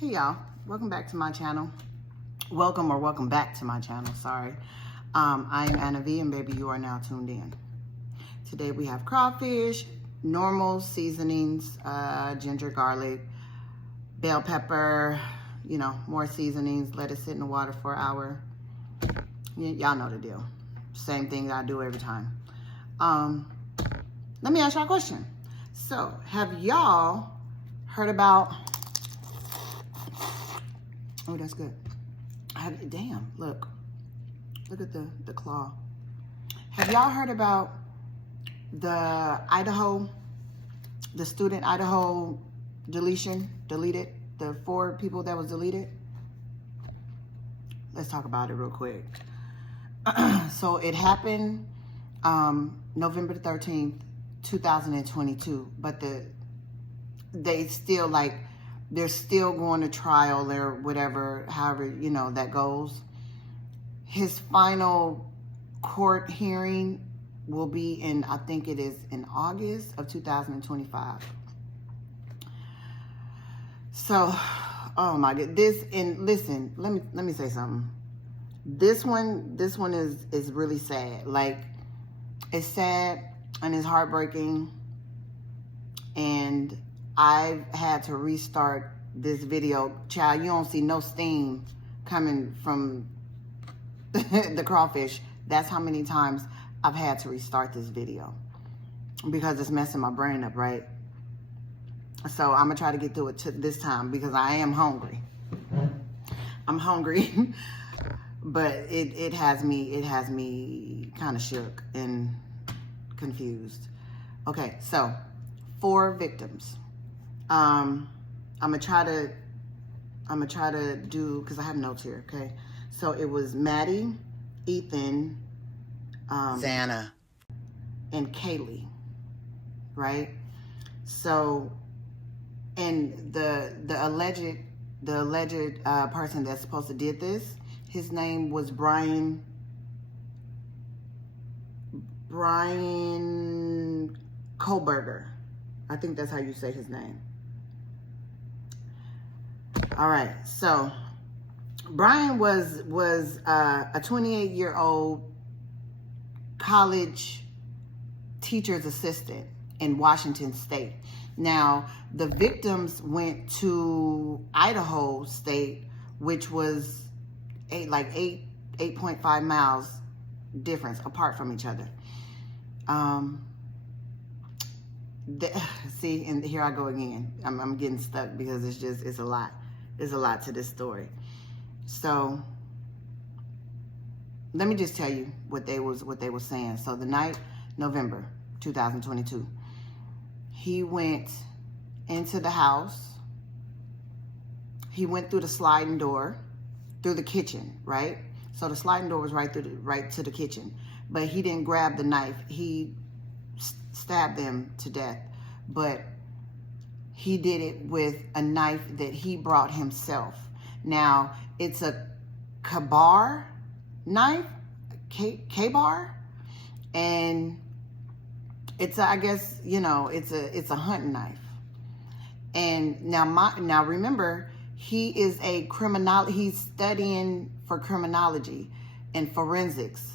Hey y'all, welcome back to my channel. Welcome back to my channel, sorry. I am Anna V, and baby, you are now tuned in. Today we have crawfish, normal seasonings, ginger, garlic, bell pepper, more seasonings. Let it sit in the water for an hour. Y'all know the deal. Same thing I do every time. Let me ask y'all a question. So, have y'all heard about... Oh, that's good. Damn, look at the claw. Have y'all heard about the Idaho, the student Idaho deleted, the 4 people that was deleted? Let's talk about it real quick. So it happened November 13th, 2022, but they're still going to trial or whatever, however, that goes. His final court hearing will be I think it is in August of 2025. So, oh my God, listen, let me say something. This one is really sad. Like, it's sad and it's heartbreaking, and I've had to restart this video. Child, you don't see no steam coming from the crawfish. That's how many times I've had to restart this video because it's messing my brain up, right? So I'm gonna try to get through it this time because I am hungry. I'm hungry, but it has me kind of shook and confused. Okay, so 4 victims. I'm gonna try to do, because I have notes here, okay? So it was Maddie, Ethan, Xana, and Kaylee, right? So, and the alleged person that's supposed to did this, his name was Brian Kohlberger. I think that's how you say his name. All right, so Brian was a 28-year-old college teacher's assistant in Washington State. Now, the victims went to Idaho State, which was 8.5 miles difference apart from each other. See, and here I go again. I'm getting stuck because it's a lot. There's a lot to this story. So let me just tell you what they were saying. So the night, November 2022, he went into the house. He went through the sliding door, through the kitchen, right? So the sliding door was right to the kitchen, but he didn't grab the knife. He stabbed them to death, but he did it with a knife that he brought himself. Now, it's a Ka-Bar knife, Ka-Bar, and it's I guess, it's a hunting knife. And now remember, he is he's studying for criminology and forensics.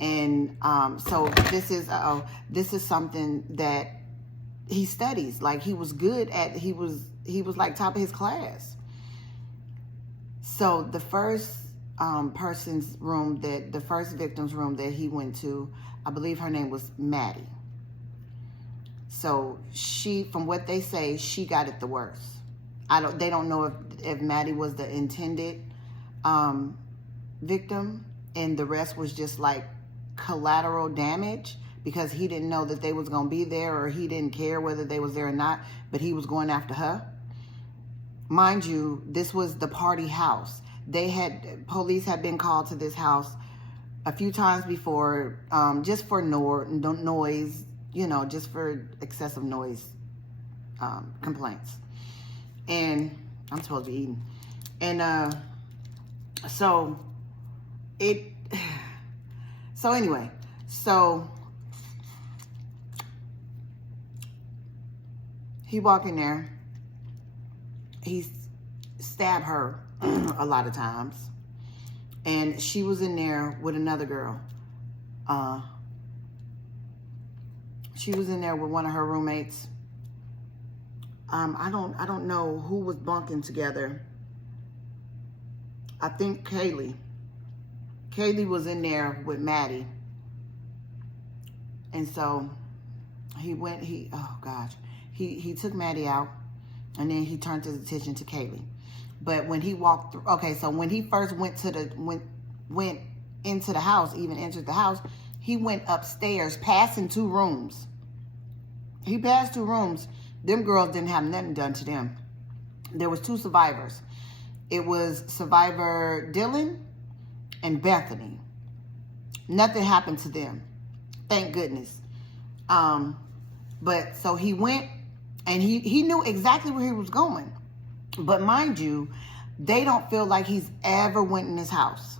And so this is something that he studies. Like, he was good at, he was like top of his class. So the first victim's room that he went to, I believe her name was Maddie. So from what they say, she got it the worst. They don't know if Maddie was the intended victim, and the rest was just like collateral damage, because he didn't know that they was gonna be there, or he didn't care whether they was there or not, but he was going after her. Mind you, this was the party house. Police had been called to this house a few times before, just for noise, just for excessive noise complaints. And I'm supposed to be eating. And so anyway, he walk in there. He stab her a lot of times. And she was in there with another girl. She was in there with one of her roommates. I don't know who was bunking together. I think Kaylee. Kaylee was in there with Maddie. And so he took Maddie out, and then he turned his attention to Kaylee. But when he walked through, so when he first went into the house, even entered the house, he went upstairs, passing 2 rooms. He passed 2 rooms. Them girls didn't have nothing done to them. There was 2 survivors. It was survivor Dylan and Bethany. Nothing happened to them. Thank goodness. But so he went, and he knew exactly where he was going. But mind you, they don't feel like he's ever went in his house.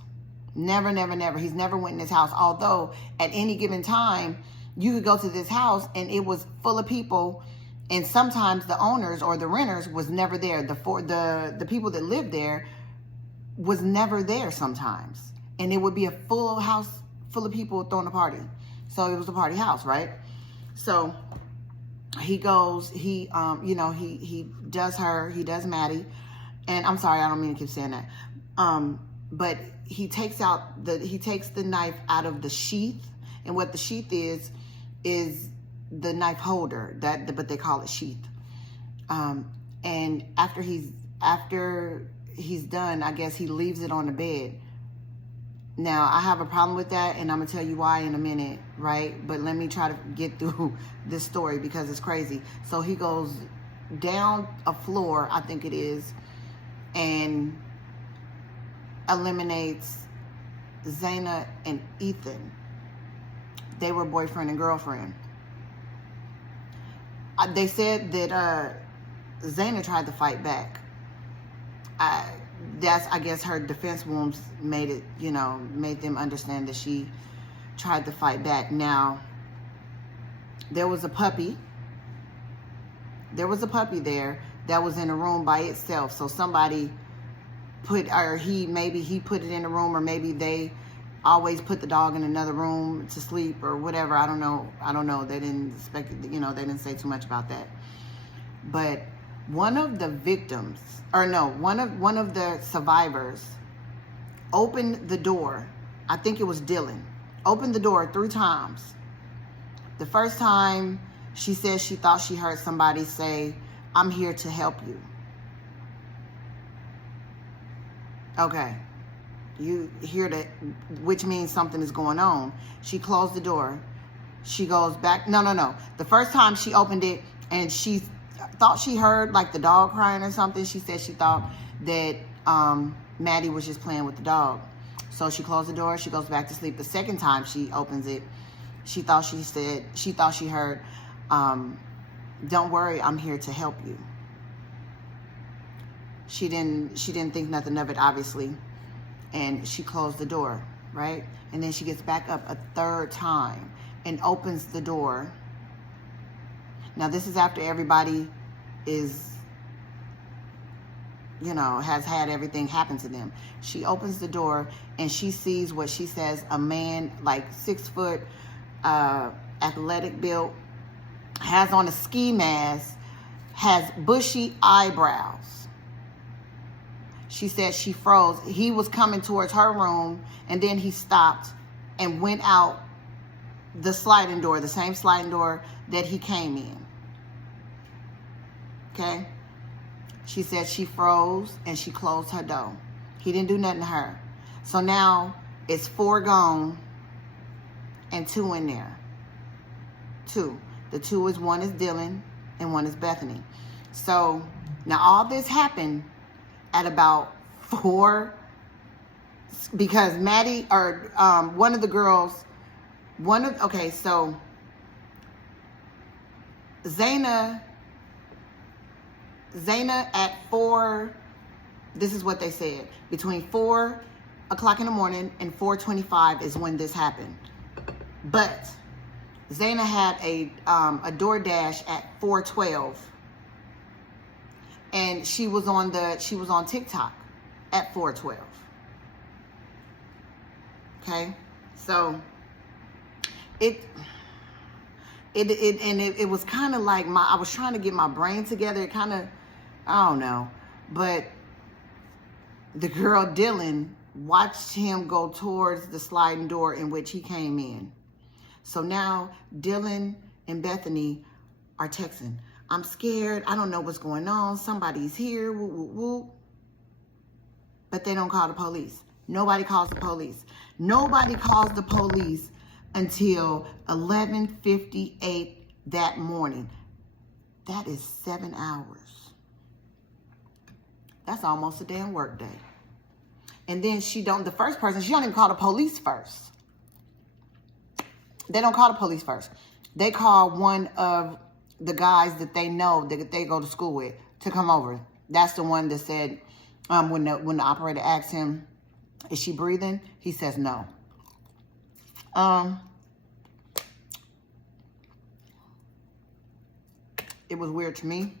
Never, never, never. He's never went in his house. Although at any given time, you could go to this house and it was full of people, and sometimes the owners or the renters was never there. The people that lived there was never there sometimes. And it would be a full house full of people throwing a party. So it was a party house, right? So he goes, he does her, he does Maddie. And I'm sorry, I don't mean to keep saying that. But he takes the knife out of the sheath. And what the sheath is the knife holder, but they call it sheath. And after he's done, I guess he leaves it on the bed. Now, I have a problem with that, and I'm going to tell you why in a minute, right? But let me try to get through this story because it's crazy. So he goes down a floor, I think it is, and eliminates Zayna and Ethan. They were boyfriend and girlfriend. They said that Zayna tried to fight back. I guess her defense wounds made them understand that she tried to fight back. Now, there was a puppy. There was a puppy there that was in a room by itself. So somebody he put it in a room, or maybe they always put the dog in another room to sleep or whatever. I don't know. They didn't they didn't say too much about that. But one of the victims, one of the survivors opened the door. I think it was Dylan. Opened the door 3 times. The first time, she said she thought she heard somebody say, "I'm here to help you." Okay. You hear that, which means something is going on. She closed the door. She goes back. No. The first time she opened it, and she thought she heard like the dog crying or something. She said she thought that Maddie was just playing with the dog. So she closed the door. She goes back to sleep. The second time she opens it, she thought she heard, "Don't worry, I'm here to help you." She didn't think nothing of it, obviously. And she closed the door, right? And then she gets back up a 3rd time and opens the door. Now, this is after everybody has had everything happen to them. She opens the door and she sees what she says, a man like 6 foot, athletic built, has on a ski mask, has bushy eyebrows. She said she froze. He was coming towards her room, and then he stopped and went out the sliding door, the same sliding door that he came in. Okay? She said she froze and she closed her door. He didn't do nothing to her. So now it's 4 gone and 2 in there. 2. The 2 is, one is Dylan and one is Bethany. So now all this happened at about 4, because Maddie, or one of the girls, so Zayna at 4, this is what they said, between 4 o'clock in the morning and 4:25 is when this happened. But Zayna had a DoorDash at 4:12. And she was on TikTok at 4:12. Okay, so it was kind of like I was trying to get my brain together. It kind of, I don't know, but the girl Dylan watched him go towards the sliding door in which he came in. So now Dylan and Bethany are texting. I'm scared. I don't know what's going on. Somebody's here. Woo, woo, woo. But they don't call the police. Nobody calls the police. Nobody calls the police until 11:58 that morning. That is 7 hours. That's almost a damn work day. And then she don't even call the police first. They don't call the police first. They call one of the guys that they know that they go to school with to come over. That's the one that said, when the operator asked him, is she breathing? He says no. It was weird to me.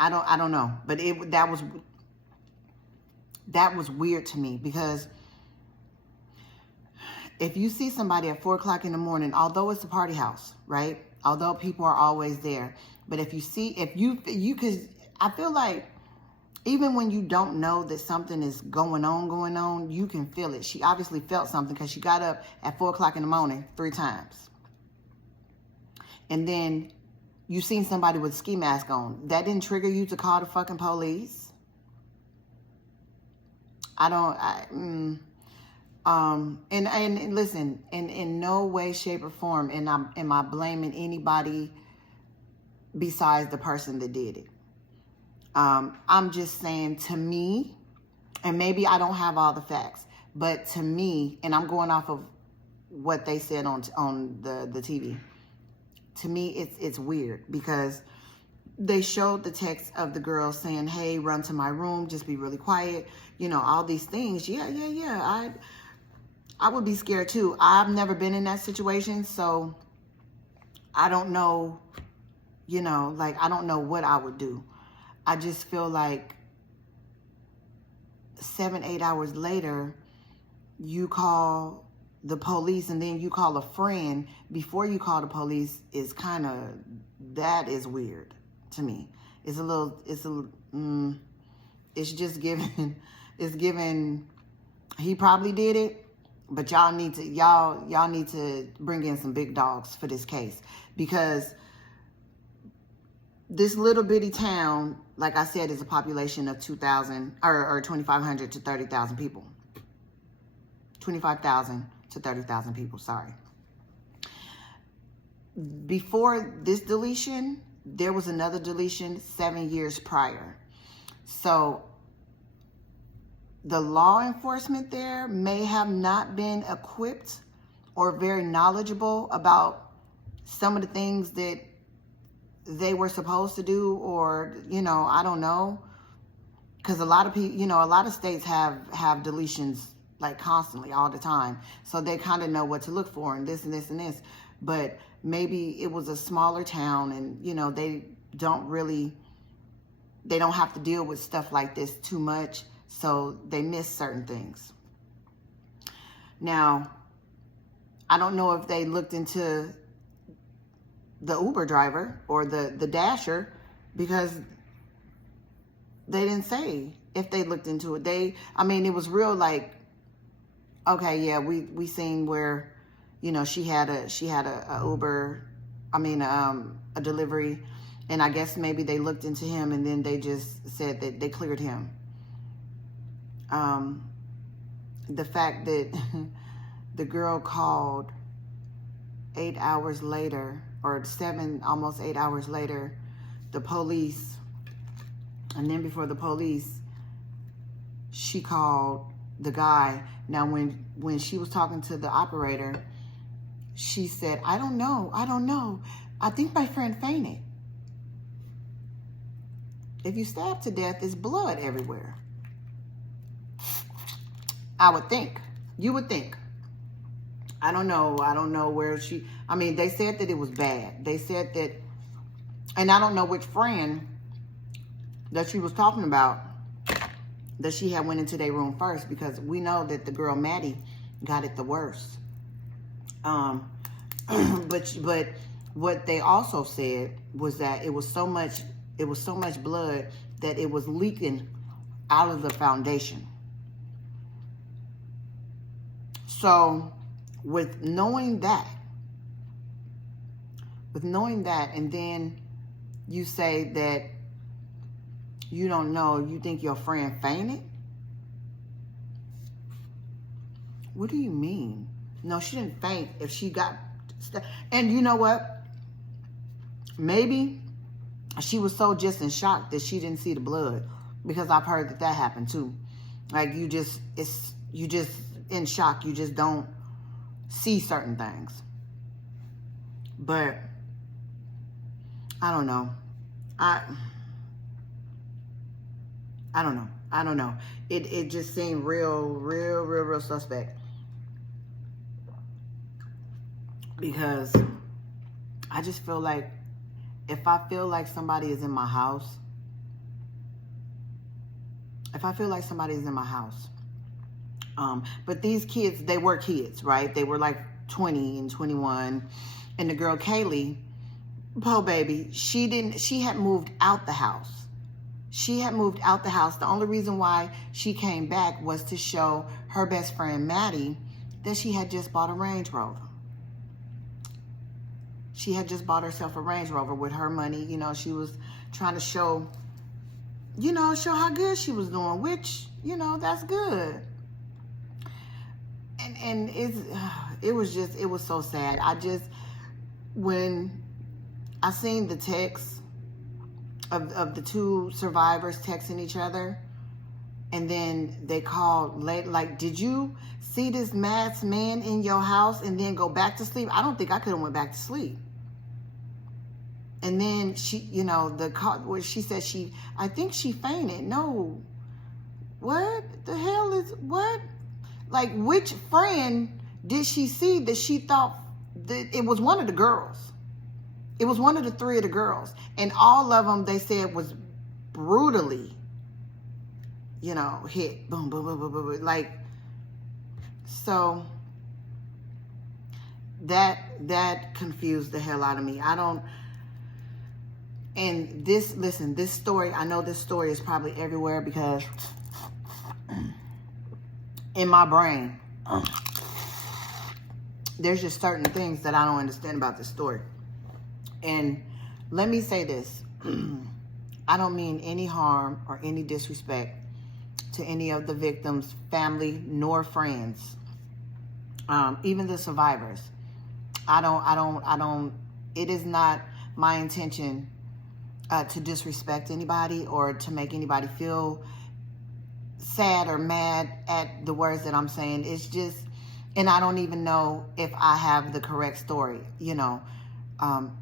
I don't know, but that was weird to me, because if you see somebody at 4 o'clock in the morning, although it's a party house, right? Although people are always there, but if you could, I feel like even when you don't know that something is going on, you can feel it. She obviously felt something, because she got up at 4 o'clock in the morning 3 times. And then you seen somebody with a ski mask on. That didn't trigger you to call the fucking police? And listen, in no way, shape, or form am I blaming anybody besides the person that did it. I'm just saying, to me, and maybe I don't have all the facts, but to me, and I'm going off of what they said on the TV, to me, it's weird, because they showed the text of the girl saying, hey, run to my room, just be really quiet, all these things. Yeah. I would be scared too. I've never been in that situation, so I don't know, I don't know what I would do. I just feel like 7-8 hours later, you call the police, and then you call a friend before you call the police is that is weird to me. It's just giving, he probably did it, but y'all need to bring in some big dogs for this case, because this little bitty town, like I said, is a population of 2,000 or 2,500 to 30,000 people. 25,000 to 30,000 people, sorry. Before this deletion, there was another deletion 7 years prior. So the law enforcement there may have not been equipped or very knowledgeable about some of the things that they were supposed to do, or, I don't know. Because a lot of people, a lot of states have deletions like constantly, all the time. So they kind of know what to look for, and this and this and this. But maybe it was a smaller town, and, they don't have to deal with stuff like this too much. So they miss certain things. Now, I don't know if they looked into the Uber driver or the dasher, because they didn't say if they looked into it. It was real like, okay, yeah, we seen where, she had a Uber, a delivery, and I guess maybe they looked into him, and then they just said that they cleared him. The fact that the girl called 8 hours later, or almost 8 hours later, the police, and then before the police, she called the guy. Now, when she was talking to the operator, she said, I don't know. I think my friend fainted. If you stab to death, there's blood everywhere. I would think. You would think. I don't know where they said that it was bad. They said that, and I don't know which friend that she was talking about, that she had went into their room first, because we know that the girl Maddie got it the worst. But what they also said was that it was so much blood that it was leaking out of the foundation. So with knowing that, and then you say that you don't know, you think your friend fainted? What do you mean? No, she didn't faint. If she got, and you know what? Maybe she was so just in shock that she didn't see the blood, because I've heard that happened too. Like you just in shock. You just don't see certain things. But I don't know. I don't know. It just seemed real suspect. Because I just feel like, if I feel like somebody is in my house, but these kids, they were kids, right? They were like 20 and 21. And the girl Kaylee, poor baby, she had moved out the house. The only reason why she came back was to show her best friend Maddie that she had just bought a Range Rover. She had just bought herself a Range Rover with her money. You know, she was trying to show how good she was doing, which, that's good. And it was so sad. When I seen the text of the two survivors texting each other, and then they called late, like, did you see this masked man in your house and then go back to sleep? I don't think I could have went back to sleep. And then she, where she said I think she fainted. No. What the hell is, what? Like, which friend did she see that she thought that it was one of the girls? It was one of the three of the girls. And all of them, they said, was brutally, hit. Boom, boom, boom, boom, boom. Like, so that confused the hell out of me. And this story, I know this story is probably everywhere, because in my brain, there's just certain things that I don't understand about this story. And let me say this. I don't mean any harm or any disrespect to any of the victims' family nor friends, even the survivors. It is not my intention to disrespect anybody or to make anybody feel sad or mad at the words that I'm saying. It's just, and I don't even know if I have the correct story,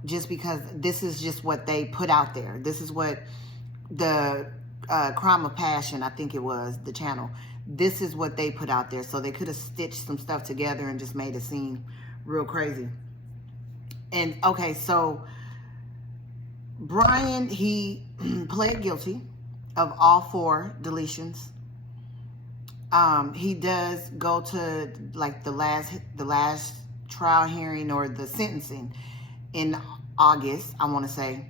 just because this is just what they put out there. This is what the Crime of Passion, I think it was, the channel, this is what they put out there. So they could have stitched some stuff together and just made it seem real crazy. And okay, so Brian, he pled guilty of all 4 deletions. He does go to like the last trial hearing, or the sentencing, in August, I want to say.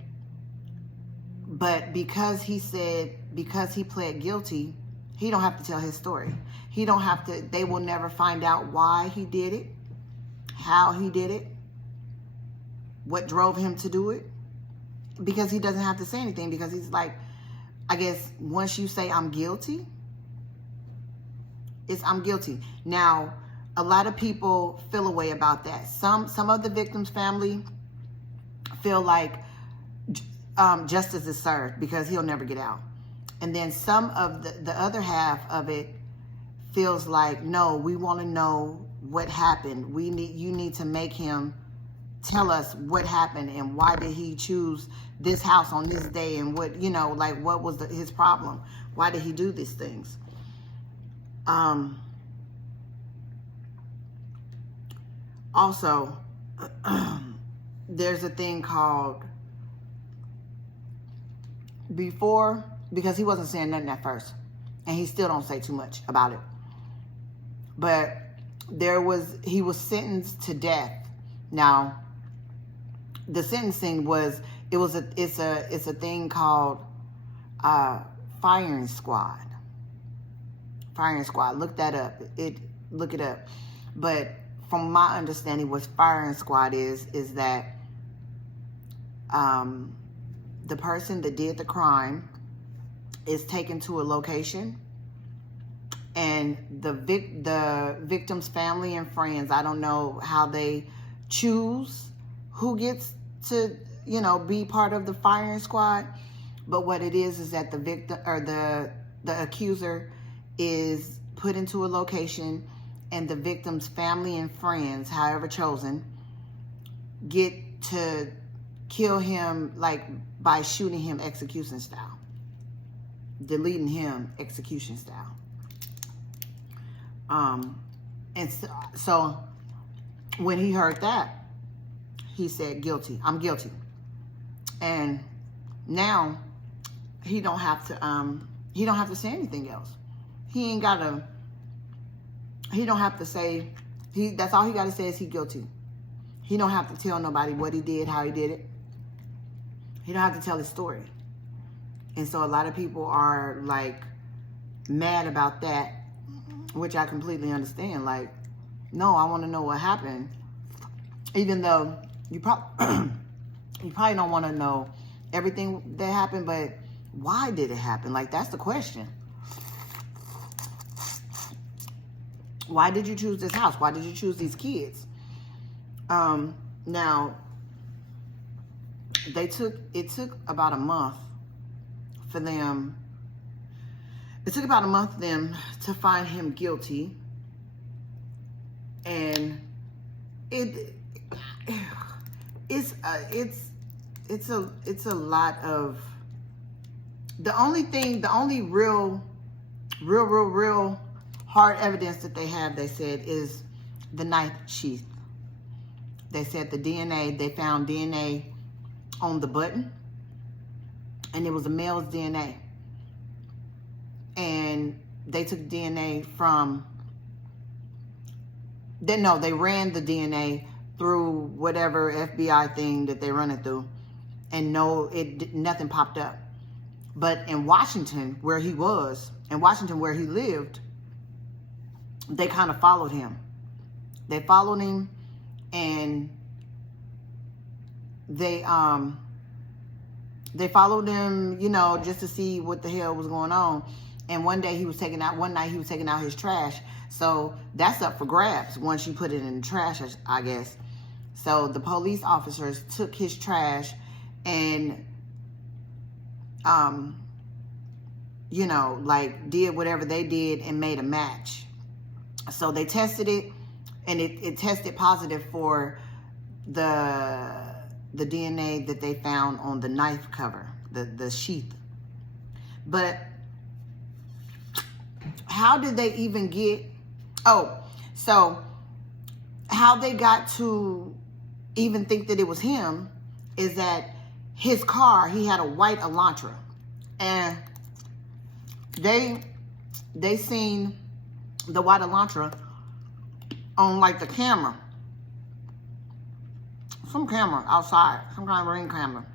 But because he pled guilty, he don't have to tell his story. They will never find out why he did it, how he did it, what drove him to do it, because he doesn't have to say anything, because he's like, I guess once you say I'm guilty, I'm guilty. Now, a lot of people feel a way about that. Some of the victims' family feel like justice is served because he'll never get out. And then some of the other half of it feels like, no, we want to know what happened. You need to make him tell us what happened and why did he choose this house on this day, and what, what was his problem? Why did he do these things? Also, there's a thing called, before because he wasn't saying nothing at first, and he still don't say too much about it. But he was sentenced to death. Now, the sentencing it's a thing called firing squad. Firing squad. Look that up. Look it up. But from my understanding, what firing squad is that the person that did the crime is taken to a location, and the victim's family and friends, I don't know how they choose who gets to, be part of the firing squad, but what it is that the victim or the accuser is put into a location, and the victim's family and friends, however chosen, get to kill him, like by shooting him execution style, deleting him execution style. And so when he heard that, he said, guilty. I'm guilty. And now he don't have to say anything else. He don't have to say, that's all he got to say is he guilty. He don't have to tell nobody what he did, how he did it. He don't have to tell his story. And so a lot of people are like mad about that, which I completely understand. Like, no, I want to know what happened. Even though you probably don't want to know everything that happened, but why did it happen? Like, that's the question. Why did you choose this house? Why did you choose these kids? Now, it took about a month for them. It took about a month for them to find him guilty, and it's a lot of, the only real hard evidence that they have, they said, is the knife sheath. They said they found DNA on the button, and it was a male's DNA. And they took DNA they ran the DNA through whatever FBI thing that they run it through, and nothing popped up. But in Washington, where he lived, they kind of followed him. They followed him, and they followed him, just to see what the hell was going on. And one night he was taking out his trash. So that's up for grabs once you put it in the trash, I guess. So the police officers took his trash and, did whatever they did and made a match. So they tested it, and it tested positive for the DNA that they found on the knife cover, the sheath. But how did they even how they got to even think that it was him is that his car, he had a white Elantra, and they seen the white Elantra on like the camera, some camera outside, some kind of ring camera.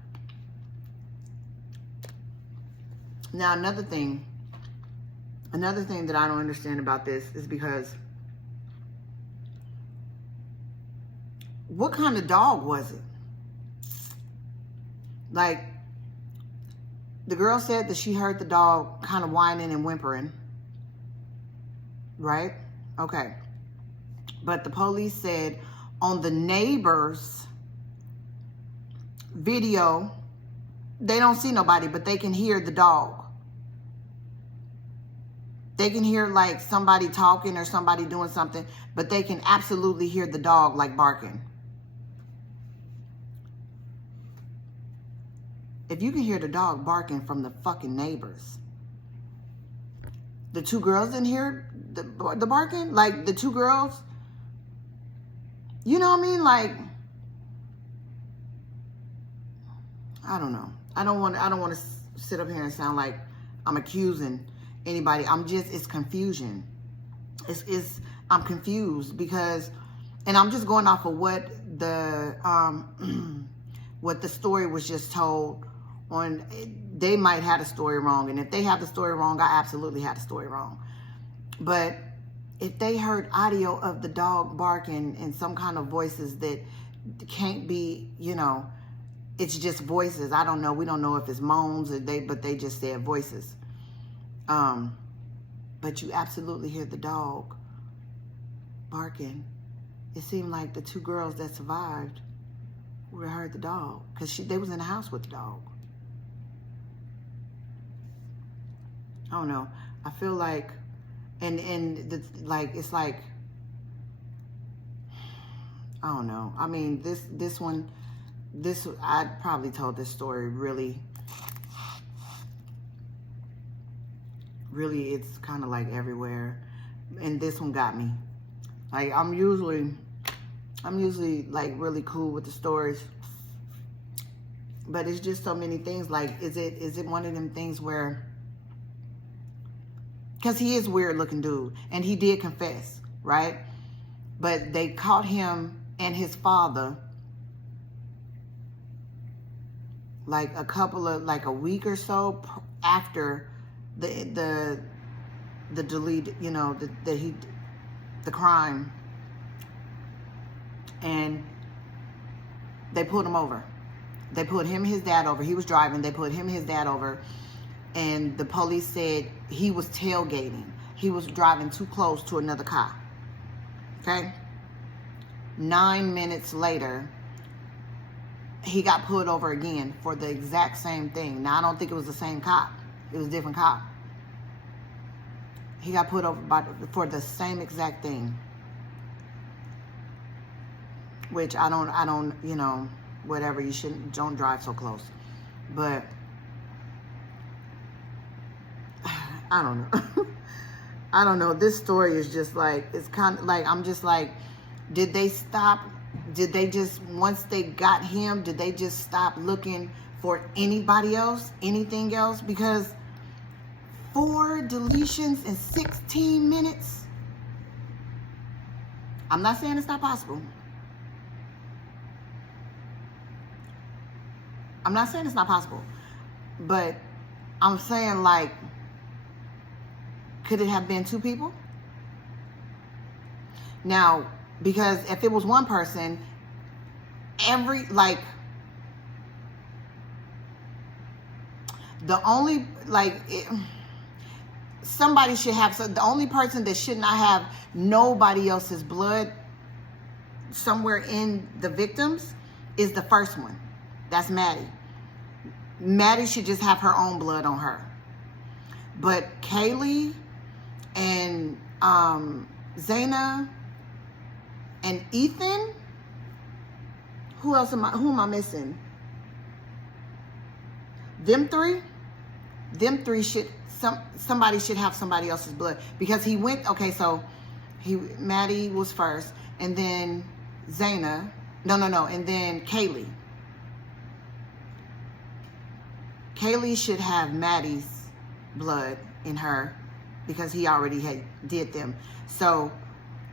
Now another thing that I don't understand about this is because what kind of dog was it? Like, the girl said that she heard the dog kind of whining and whimpering, right? Okay. But the police said on the neighbor's video, they don't see nobody, but they can hear the dog. They can hear like somebody talking or somebody doing something, but they can absolutely hear the dog like barking. If you can hear the dog barking from the fucking neighbors, the two girls didn't hear the barking? Like, the two girls, you know what I mean? Like, I don't know. I don't want to sit up here and sound like I'm accusing anybody. It's confusion. I'm confused because, and I'm just going off of what the what the story was just told on. They might have the story wrong, and if they have the story wrong, I absolutely had the story wrong. But if they heard audio of the dog barking and some kind of voices that can't be, it's just voices. I don't know. We don't know if it's moans or but they just said voices. But you absolutely hear the dog barking. It seemed like the two girls that survived would have heard the dog because they was in the house with the dog. I don't know. I feel like, it's like, I don't know. I mean, I probably told this story really, it's kind of like everywhere. And this one got me. Like, I'm usually like really cool with the stories. But it's just so many things. Like, is it one of them things where, because he is a weird looking dude, and he did confess, right? But they caught him and his father like a week or so after the delete, the crime, and they pulled him over. They put him and his dad over. He was driving. They put him and his dad over. And the police said he was tailgating. He was driving too close to another car. Okay? 9 minutes later, he got pulled over again for the exact same thing. Now, I don't think it was the same cop. It was a different cop. He got pulled over for the same exact thing. Which I don't, whatever, don't drive so close. But I don't know. I don't know. This story is just like, it's kind of like, I'm just like, did they stop? Did they just, once they got him, did they just stop looking for anybody else, anything else? Because 4 deletions in 16 minutes. I'm not saying it's not possible. I'm not saying it's not possible. But I'm saying, like, could it have been 2 people? Now, because if it was one person, somebody should have, so the only person that should not have nobody else's blood somewhere in the victims is the first one. That's Maddie. Maddie should just have her own blood on her. But Kaylee and Zayna and Ethan, who am I missing? Them three should, somebody should have somebody else's blood, because he went, okay, so Maddie was first, and then Zayna, and then Kaylee. Kaylee should have Maddie's blood in her because he already did them. So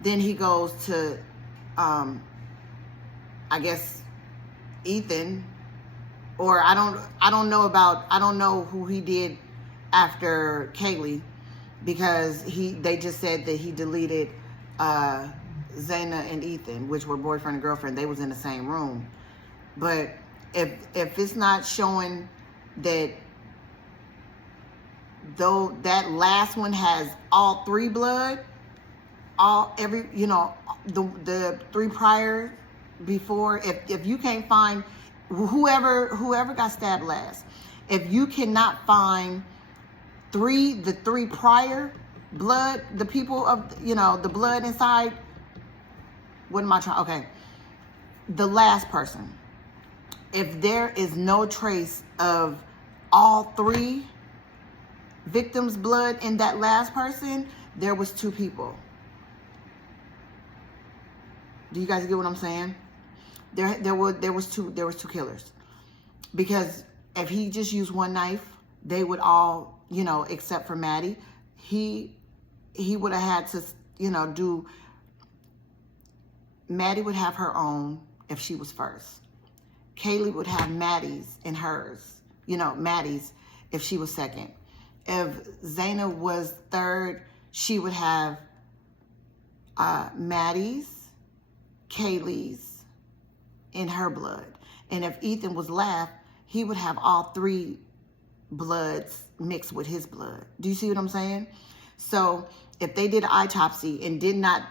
then he goes to, I guess, Ethan, or I don't know who he did after Kaylee, because they just said that he deleted Zayna and Ethan, which were boyfriend and girlfriend. They was in the same room. But if it's not showing that, though, that last one has all 3 blood, the 3 prior before, if you can't find whoever got stabbed last, if you cannot find the 3 prior blood, the people of, the blood inside, what am I trying, okay, the last person, if there is no trace of all 3 victims' blood in that last person, there was 2 people. Do you guys get what I'm saying? There was two killers. Because if he just used one knife, they would all you know, except for Maddie. He would have had to, you know, Maddie would have her own if she was first. Kaylee would have Maddie's and hers, you know, Maddie's if she was second. If Zaina was third, she would have Maddie's, Kaylee's, in her blood. And if Ethan was left, he would have all three bloods mixed with his blood. Do you see what I'm saying? So if they did an autopsy and did not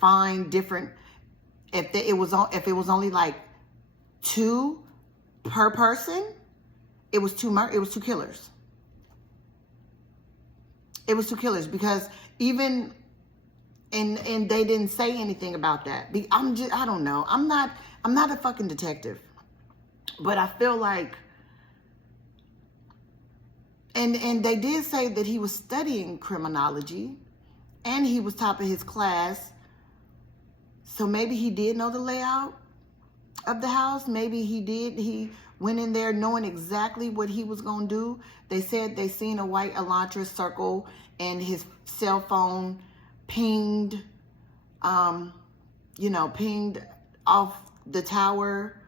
find different, if it was only like 2 per person, it was two killers. It was 2 killers, because even and they didn't say anything about that. I don't know. I'm not a fucking detective, but I feel like, and they did say that he was studying criminology and he was top of his class. So maybe he did know the layout of the house. Maybe he went in there knowing exactly what he was going to do. They said they seen a white Elantra circle and his cell phone pinged, you know, pinged off the tower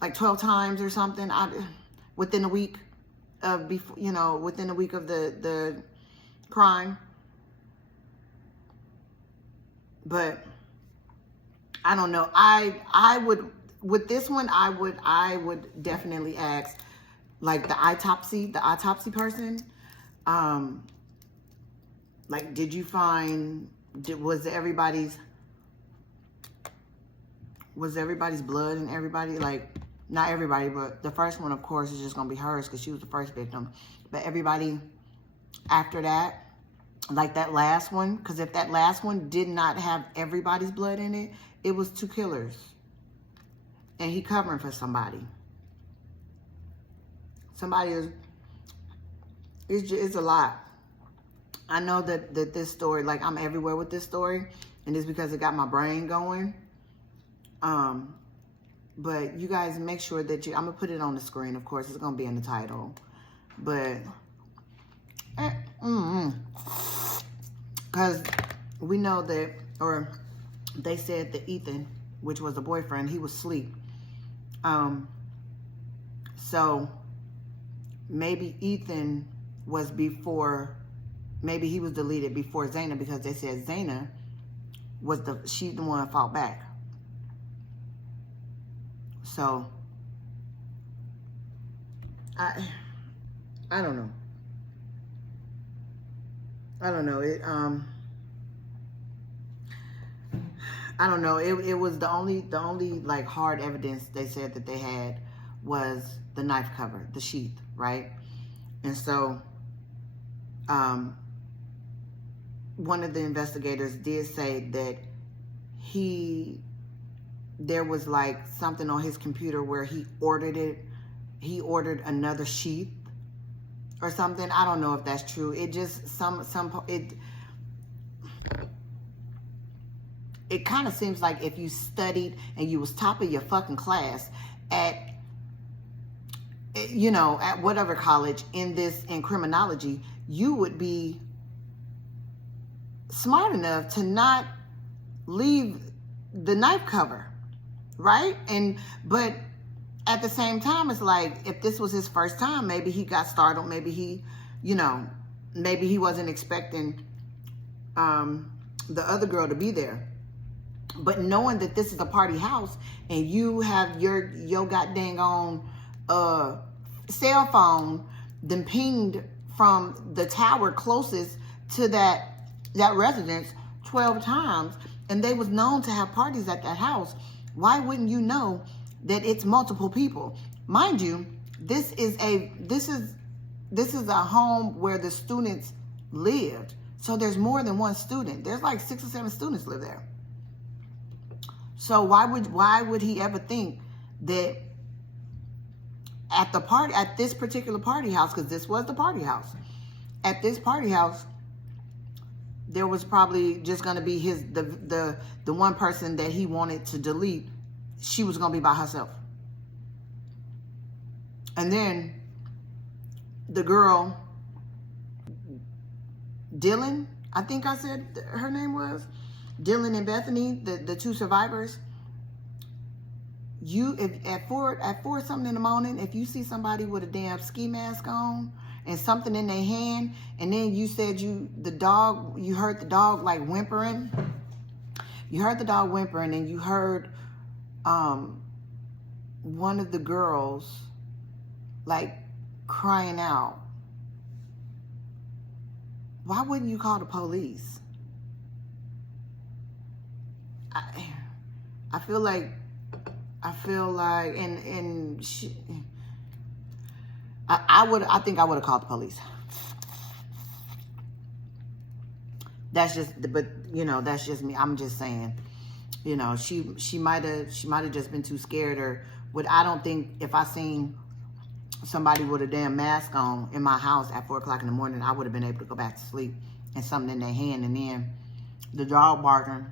like 12 times or something within a week of, you know, within a week of the crime. But I don't know. I would, with this one, I would definitely ask, like, the autopsy person, like, did you find, was everybody's blood and everybody, like, not everybody, but the first one, of course, is just gonna be hers because she was the first victim. But everybody after that, like that last one, because if that last one did not have everybody's blood in it, it was 2 killers. And he covering for somebody. Somebody is, it's a lot. I know that this story, like, I'm everywhere with this story, and it's because it got my brain going. But you guys make sure that I'm gonna put it on the screen, of course, it's gonna be in the title. But, because we know that, or they said that Ethan, which was the boyfriend, he was asleep. So maybe Ethan was before, maybe he was deleted before Zaina, because they said Zaina was she's the one that fought back. So I don't know. I don't know. I don't know. It was the only like hard evidence they said that they had was the knife cover, the sheath, right? And so one of the investigators did say that there was like something on his computer where he ordered another sheath or something. I don't know if that's true. It just it kind of seems like if you studied and you was top of your fucking class at, you know, at whatever college in criminology, you would be smart enough to not leave the knife cover, right? But at the same time, it's like, if this was his first time, maybe he got startled, maybe he, you know, maybe he wasn't expecting the other girl to be there. But knowing that this is a party house and you have your goddamn on cell phone then pinged from the tower closest to that residence 12 times, and they was known to have parties at that house, why wouldn't you know that it's multiple people? Mind you, this is a home where the students lived. So there's more than one student. There's like 6 or 7 students live there. So why would he ever think that at this particular party house, because this was the party house, at this party house, there was probably just going to be the one person that he wanted to delete. She was going to be by herself. And then the girl Dylan, I think I said her name was Dylan and Bethany, the two survivors. You, if at four something in the morning, if you see somebody with a damn ski mask on and something in their hand, and then you said you heard the dog like whimpering. You heard the dog whimpering, and you heard one of the girls like crying out. Why wouldn't you call the police? I feel like, and I think I would have called the police. That's just, but that's just me. I'm just saying, she might have just been too scared, or what. I don't think if I seen somebody with a damn mask on in my house at 4 o'clock in the morning, I would have been able to go back to sleep and something in their hand, and then the dog barking.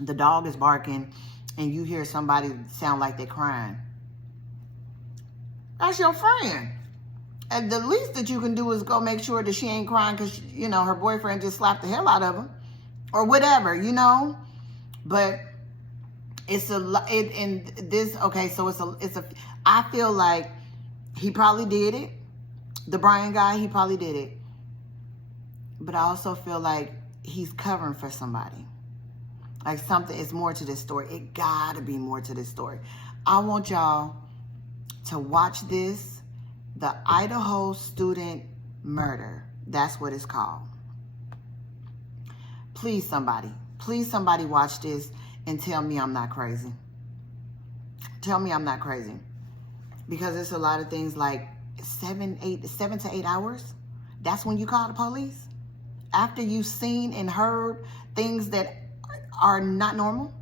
The dog is barking, and you hear somebody sound like they're crying. That's your friend. And the least that you can do is go make sure that she ain't crying because, her boyfriend just slapped the hell out of her. Or whatever, But it's I feel like he probably did it. The Brian guy, he probably did it. But I also feel like he's covering for somebody. Like something is more to this story. It gotta be more to this story. I want y'all to watch this. The Idaho student murder. That's what it's called. Please somebody watch this and tell me I'm not crazy. Tell me I'm not crazy. Because it's a lot of things like 7 to 8 hours. That's when you call the police. After you've seen and heard things that are not normal.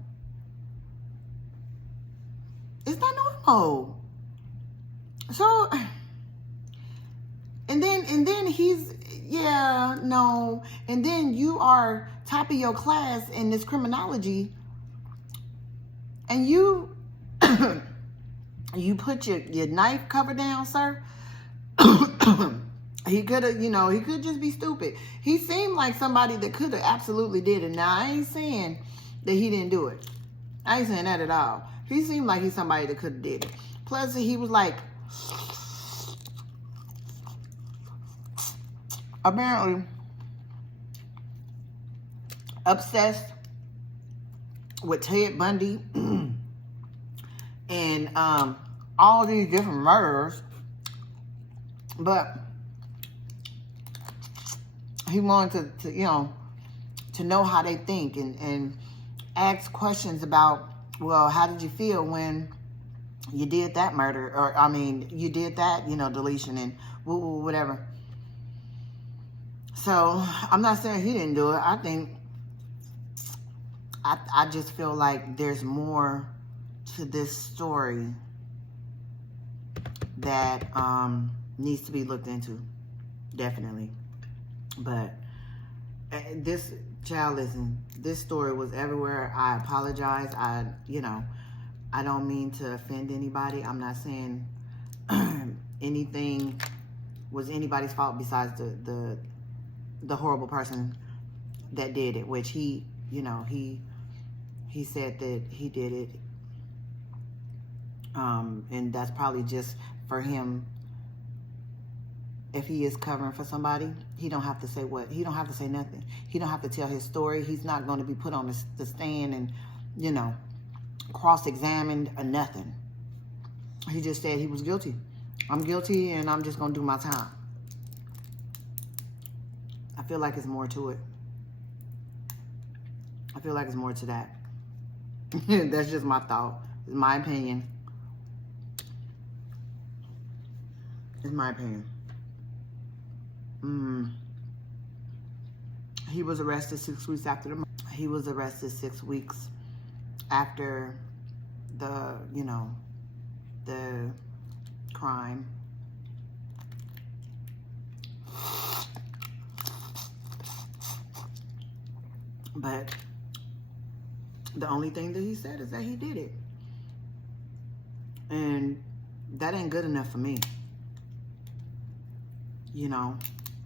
It's not normal. So, and then he's, and then you are top of your class in this criminology, and you you put your knife cover down, sir. He could have, he could just be stupid. He seemed like somebody that could have absolutely did it. Now, I ain't saying that he didn't do it. I ain't saying that at all. He seemed like he's somebody that could have did it. Plus, he was like, apparently obsessed with Ted Bundy and all these different murderers. But he wanted to know how they think and ask questions about, well, how did you feel when you did that murder? Or, you did that, deletion and whatever. So, I'm not saying he didn't do it. I think, I just feel like there's more to this story that needs to be looked into. Definitely. But this story was everywhere. I apologize. I don't mean to offend anybody. I'm not saying anything was anybody's fault besides the horrible person that did it, which he said that he did it. And that's probably just for him. If he is covering for somebody, he don't have to say what. He don't have to say nothing. He don't have to tell his story. He's not going to be put on the stand and, cross-examined or nothing. He just said he was guilty. I'm guilty and I'm just going to do my time. I feel like it's more to it. I feel like it's more to that. That's just my thought. It's my opinion. It's my opinion. He was arrested 6 weeks after the murder. He was arrested 6 weeks after the crime. But the only thing that he said is that he did it. And that ain't good enough for me.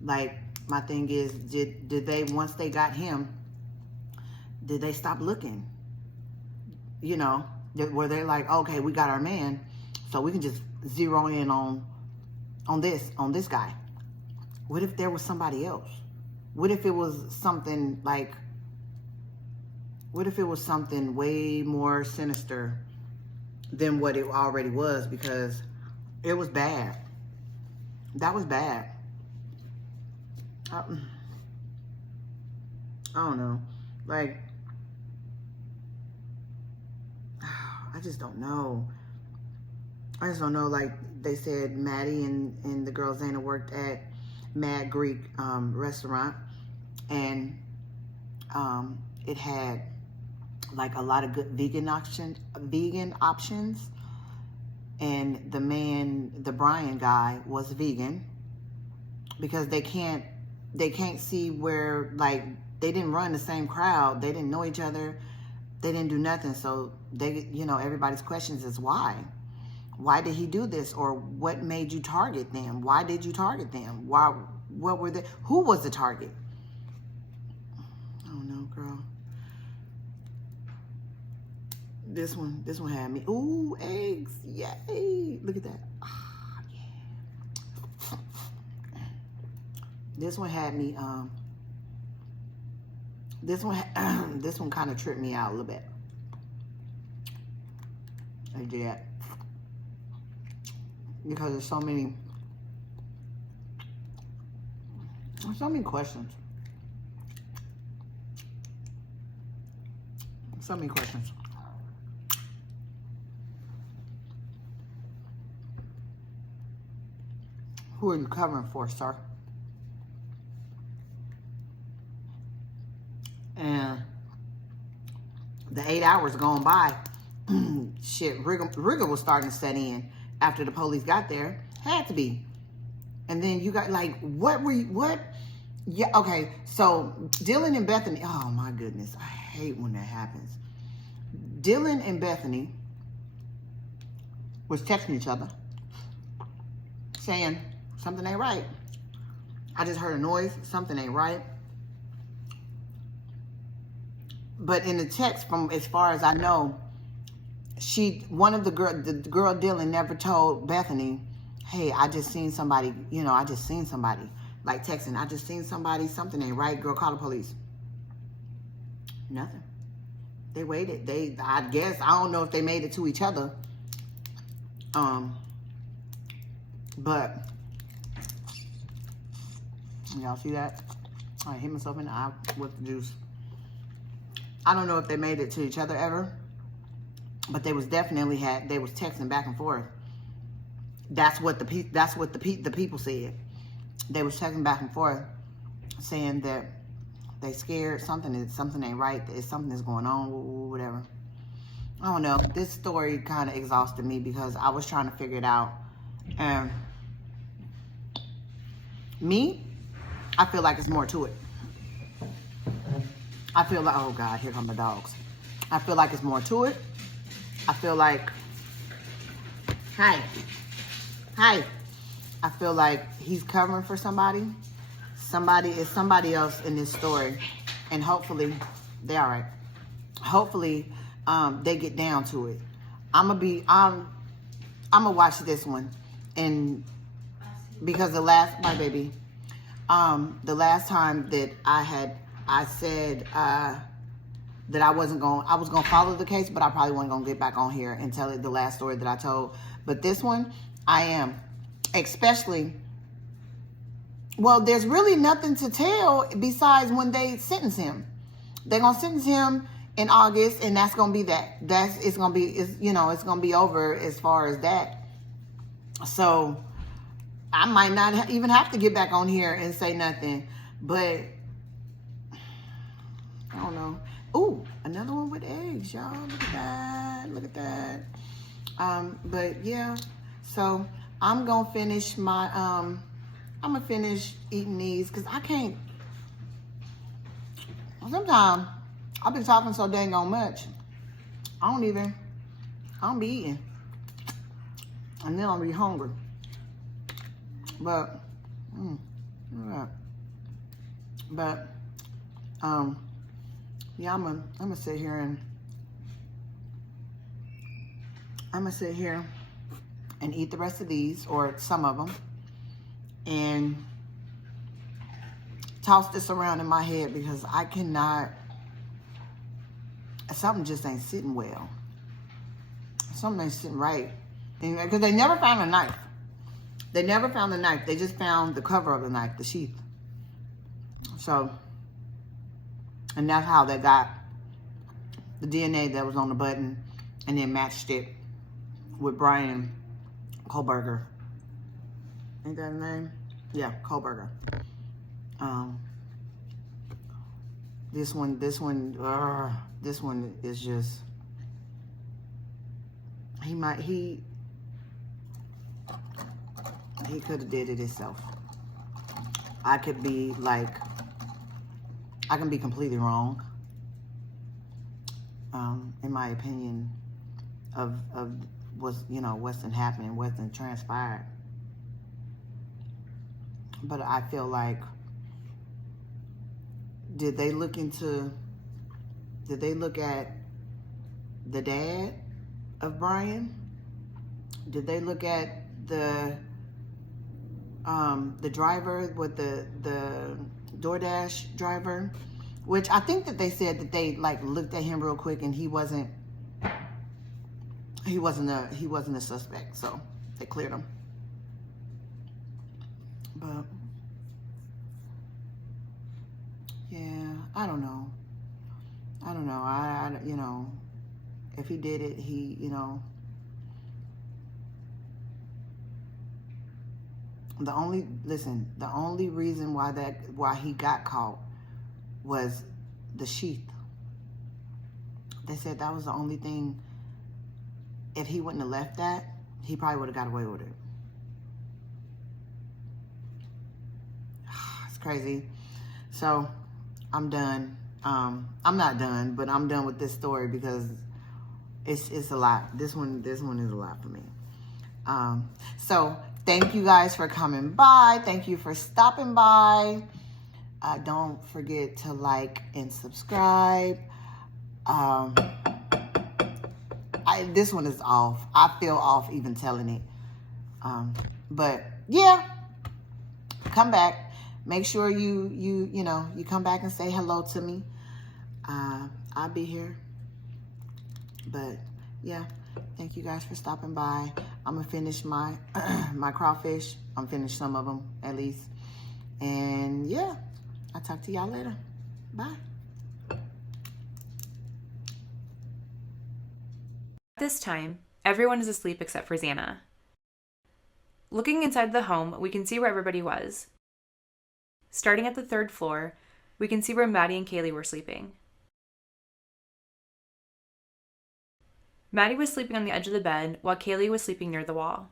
Like, my thing is, did they, once they got him, did they stop looking? You know, where they're like, okay, we got our man, so we can just zero in on this guy. What if there was somebody else? What if it was something like, what if it was something way more sinister than what it already was? Because it was bad. That was bad. I don't know. Like, I just don't know. I just don't know. Like they said, Maddie and the girl Zana worked at Mad Greek restaurant, and it had like a lot of good vegan options. And the Brian guy was vegan, because they can't see where, like, they didn't run the same crowd. They didn't know each other. They didn't do nothing. So they, you know, everybody's questions is why? Why did he do this? Or what made you target them? Why did you target them? Why? What were they? Who was the target? I don't know, girl. This one had me. Ooh, eggs. Yay. Look at that. Ah, yeah. This one had me, this one kind of tripped me out a little bit. I did. Because there's so many questions. So many questions. Who are you covering for, sir? And the 8 hours going by, shit, rigor was starting to set in after the police got there. Had to be. And then you got, like, what? Yeah, okay, so Dylan and Bethany, oh my goodness, I hate when that happens. Dylan and Bethany was texting each other, saying, something ain't right. I just heard a noise, something ain't right. But in the text, from as far as I know, the girl Dylan never told Bethany, hey, I just seen somebody, like texting, I just seen somebody, something ain't right, girl, call the police. Nothing. They waited. I guess, I don't know if they made it to each other. But, y'all see that? I hit myself in the eye with the juice. I don't know if they made it to each other ever, but they was definitely they was texting back and forth. That's what the people said. They was texting back and forth, saying that they scared, something ain't right, something is going on, whatever. I don't know. This story kind of exhausted me because I was trying to figure it out. And me, I feel like it's more to it. I feel like, oh God, here come the dogs. I feel like it's more to it. I feel like, hi. I feel like he's covering for somebody. Somebody else in this story. And hopefully, they're all right. Hopefully, they get down to it. I'm gonna watch this one. And because the last time that I said that I was gonna follow the case, but I probably wasn't gonna get back on here and tell it the last story that I told. But this one, I am. Especially, well, there's really nothing to tell besides when they sentence him. They're gonna sentence him in August, and that's gonna be that. It's gonna be over as far as that. So I might not even have to get back on here and say nothing, but I don't know. Ooh, another one with eggs, y'all. Look at that. But yeah, so I'm gonna finish my I'm gonna finish eating these because I can't. Sometimes I've been talking so dang on much. I don't be eating, and then I'll be hungry. But look at that. But yeah, I'm gonna sit here and eat the rest of these, or some of them, and toss this around in my head because I cannot. Something just ain't sitting well. Something ain't sitting right. Because they never found a knife. They never found the knife. They just found the cover of the knife, the sheath. So, and that's how they got the DNA that was on the button and then matched it with Brian Kohlberger. Ain't that his name? Yeah, Kohlberger. This one is just, he could have did it himself. I can be completely wrong, in my opinion of what's, what's been happening, what's been transpired. But I feel like, did they look at the dad of Brian? Did they look at the driver, with the DoorDash driver? Which I think that they said that they looked at him real quick and he wasn't a suspect, so they cleared him. But yeah, I don't know. I if he did it, the only reason why he got caught was the sheath. They said that was the only thing. If he wouldn't have left that, he probably would have got away with it. It's crazy. So I'm done. I'm not done, but I'm done with this story because it's a lot. This one is a lot for me. So thank you guys for coming by. Thank you for stopping by. Don't forget to like and subscribe. This one is off. I feel off even telling it. But yeah, come back. Make sure you come back and say hello to me. I'll be here. But yeah, thank you guys for stopping by. I'm gonna finish my my crawfish. I'm finished some of them at least. And yeah, I'll talk to y'all later. Bye. At this time, everyone is asleep except for Xana. Looking inside the home, we can see where everybody was. Starting at the 3rd floor, we can see where Maddie and Kaylee were sleeping. Maddie was sleeping on the edge of the bed, while Kaylee was sleeping near the wall.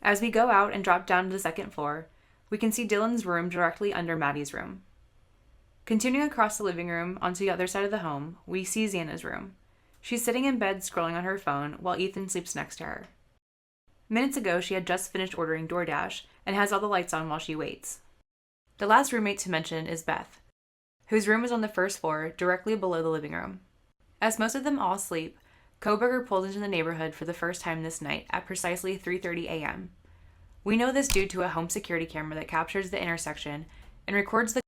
As we go out and drop down to the 2nd floor, we can see Dylan's room directly under Maddie's room. Continuing across the living room onto the other side of the home, we see Xana's room. She's sitting in bed scrolling on her phone while Ethan sleeps next to her. Minutes ago, she had just finished ordering DoorDash and has all the lights on while she waits. The last roommate to mention is Beth, whose room is on the 1st floor, directly below the living room. As most of them all sleep, Kohlberger pulls into the neighborhood for the first time this night at precisely 3:30 a.m. We know this due to a home security camera that captures the intersection and records the